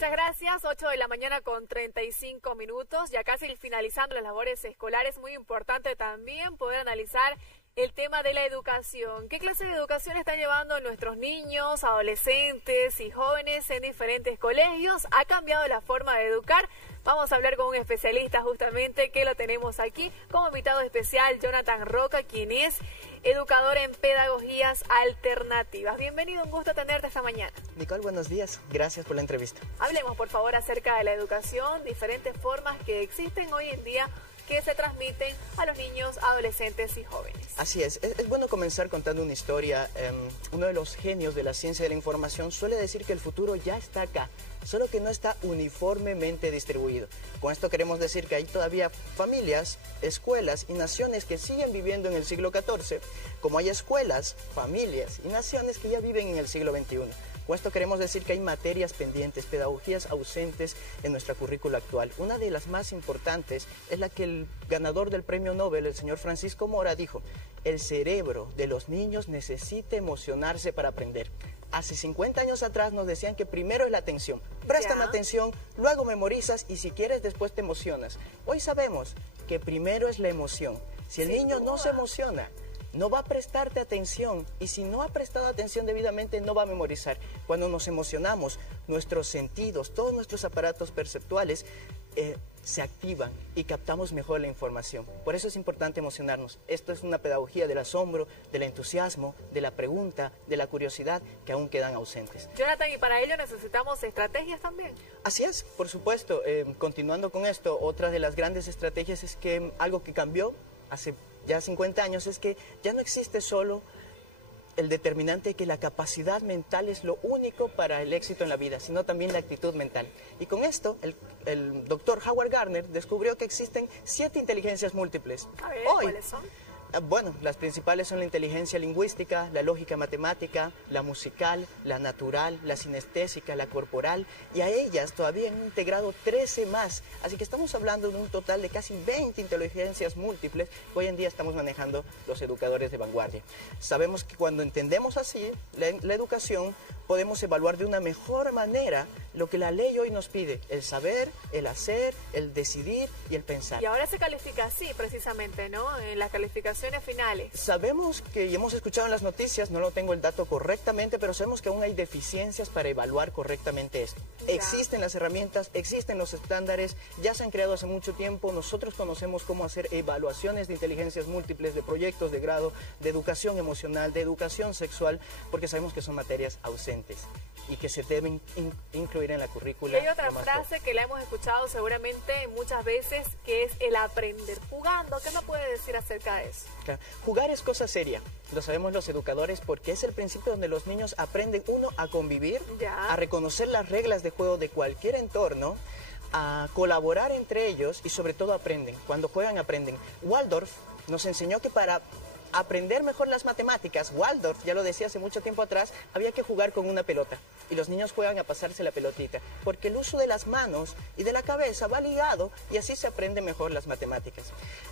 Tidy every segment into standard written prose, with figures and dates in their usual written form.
Muchas gracias, 8 de la mañana con 35 minutos, ya casi finalizando las labores escolares. Muy importante también poder analizar el tema de la educación. ¿Qué clase de educación están llevando nuestros niños, adolescentes y jóvenes en diferentes colegios? ¿Ha cambiado la forma de educar? Vamos a hablar con un especialista justamente que lo tenemos aquí como invitado especial, Jonathan Roca, quien es educador en pedagogías alternativas. Bienvenido, un gusto tenerte esta mañana. Nicole, buenos días. Gracias por la entrevista. Hablemos, por favor, acerca de la educación, diferentes formas que existen hoy en día que se transmiten a los niños, adolescentes y jóvenes. Así es bueno comenzar contando una historia. Uno de los genios de la ciencia de la información suele decir que el futuro ya está acá, solo que no está uniformemente distribuido. Con esto queremos decir que hay todavía familias, escuelas y naciones que siguen viviendo en el siglo XIV, como hay escuelas, familias y naciones que ya viven en el siglo XXI. Con esto queremos decir que hay materias pendientes, pedagogías ausentes en nuestra currícula actual. Una de las más importantes es la que el ganador del premio Nobel, el señor Francisco Mora, dijo: el cerebro de los niños necesita emocionarse para aprender. Hace 50 años atrás nos decían que primero es la atención. Préstame atención, luego memorizas y si quieres después te emocionas. Hoy sabemos que primero es la emoción. Si el niño no se emociona, no va a prestarte atención, y si no ha prestado atención debidamente no va a memorizar. Cuando nos emocionamos, nuestros sentidos, todos nuestros aparatos perceptuales se activan y captamos mejor la información. Por eso es importante emocionarnos. Esto es una pedagogía del asombro, del entusiasmo, de la pregunta, de la curiosidad, que aún quedan ausentes. Jonathan, y para ello necesitamos estrategias también. Así es, por supuesto. Continuando con esto, otra de las grandes estrategias es que algo que cambió hace ya 50 años es que ya no existe solo el determinante que la capacidad mental es lo único para el éxito en la vida, sino también la actitud mental. Y con esto, el doctor Howard Gardner descubrió que existen 7 inteligencias múltiples. A ver, ¿cuáles son? Bueno, las principales son la inteligencia lingüística, la lógica matemática, la musical, la natural, la sinestésica, la corporal, y a ellas todavía han integrado 13 más. Así que estamos hablando de un total de casi 20 inteligencias múltiples que hoy en día estamos manejando los educadores de vanguardia. Sabemos que cuando entendemos así la educación, podemos evaluar de una mejor manera lo que la ley hoy nos pide: el saber, el hacer, el decidir y el pensar. Y ahora se califica así precisamente, ¿no? En las calificaciones finales. Sabemos que, y hemos escuchado en las noticias, no lo tengo el dato correctamente, pero sabemos que aún hay deficiencias para evaluar correctamente esto. Ya. Existen las herramientas, existen los estándares, ya se han creado hace mucho tiempo. Nosotros conocemos cómo hacer evaluaciones de inteligencias múltiples, de proyectos de grado, de educación emocional, de educación sexual, porque sabemos que son materias ausentes y que se deben incluir en la currícula. Y hay otra frase que la hemos escuchado seguramente muchas veces, que es el aprender jugando. ¿Qué nos puede decir acerca de eso? Claro. Jugar es cosa seria, lo sabemos los educadores, porque es el principio donde los niños aprenden, uno, a convivir, a reconocer las reglas de juego de cualquier entorno, a colaborar entre ellos y sobre todo aprenden. Cuando juegan aprenden. Waldorf nos enseñó que para aprender mejor las matemáticas, Waldorf ya lo decía hace mucho tiempo atrás, había que jugar con una pelota. Y los niños juegan a pasarse la pelotita, porque el uso de las manos y de la cabeza va ligado, y así se aprende mejor las matemáticas.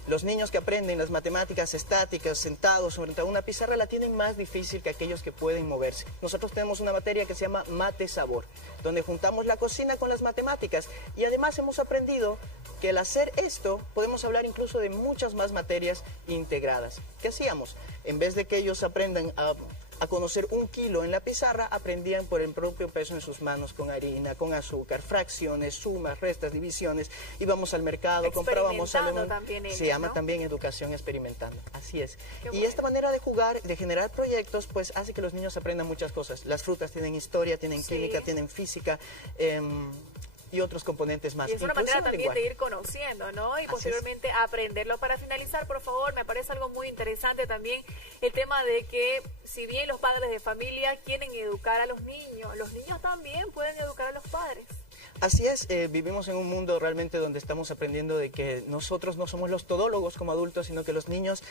Los niños que aprenden las matemáticas estáticas, sentados frente a una pizarra, la tienen más difícil que aquellos que pueden moverse. Nosotros tenemos una materia que se llama Mate Sabor, donde juntamos la cocina con las matemáticas, y además hemos aprendido que al hacer esto podemos hablar incluso de muchas más materias integradas. ¿Qué hacíamos? En vez de que ellos aprendan a conocer 1 kilo en la pizarra, aprendían por el propio peso en sus manos, con harina, con azúcar, fracciones, sumas, restas, divisiones. Íbamos al mercado, comprábamos algo. Se llama también educación experimentando. Así es. Y esta manera de jugar, de generar proyectos, pues hace que los niños aprendan muchas cosas. Las frutas tienen historia, tienen química, tienen física, y otros componentes más. Y es una manera también de ir conociendo, ¿no? Y posteriormente aprenderlo. Para finalizar, por favor, me parece algo muy interesante también el tema de que, si bien los padres de familia quieren educar a los niños también pueden educar a los padres. Así es, vivimos en un mundo realmente donde estamos aprendiendo de que nosotros no somos los todólogos como adultos, sino que los niños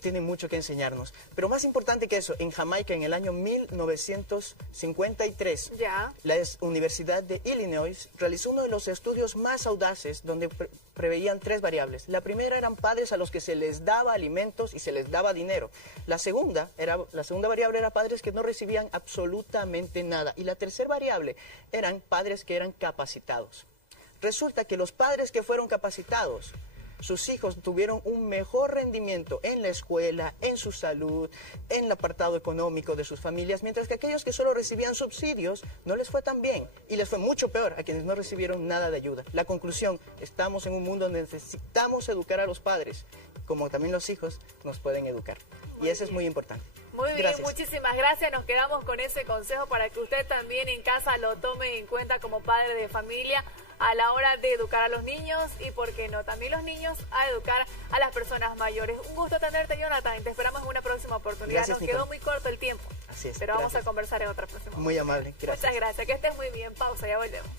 tienen mucho que enseñarnos. Pero más importante que eso, en Jamaica, en el año 1953, la Universidad de Illinois realizó uno de los estudios más audaces donde preveían 3 variables. La primera eran padres a los que se les daba alimentos y se les daba dinero. La segunda variable era padres que no recibían absolutamente nada. Y la tercera variable eran padres que eran capacitados. Resulta que los padres que fueron capacitados, sus hijos tuvieron un mejor rendimiento en la escuela, en su salud, en el apartado económico de sus familias, mientras que aquellos que solo recibían subsidios no les fue tan bien y les fue mucho peor a quienes no recibieron nada de ayuda. La conclusión, estamos en un mundo donde necesitamos educar a los padres, como también los hijos nos pueden educar. Y eso es muy importante. Muy bien, muchísimas gracias. Nos quedamos con ese consejo para que usted también en casa lo tome en cuenta como padre de familia a la hora de educar a los niños y, ¿por qué no?, también los niños a educar a las personas mayores. Un gusto tenerte, Jonathan. Te esperamos en una próxima oportunidad. Gracias, Nos quedó muy corto el tiempo. Así es. Pero vamos a conversar en otra próxima. Muy amable. Gracias. Muchas gracias. Que estés muy bien. Pausa, ya volvemos.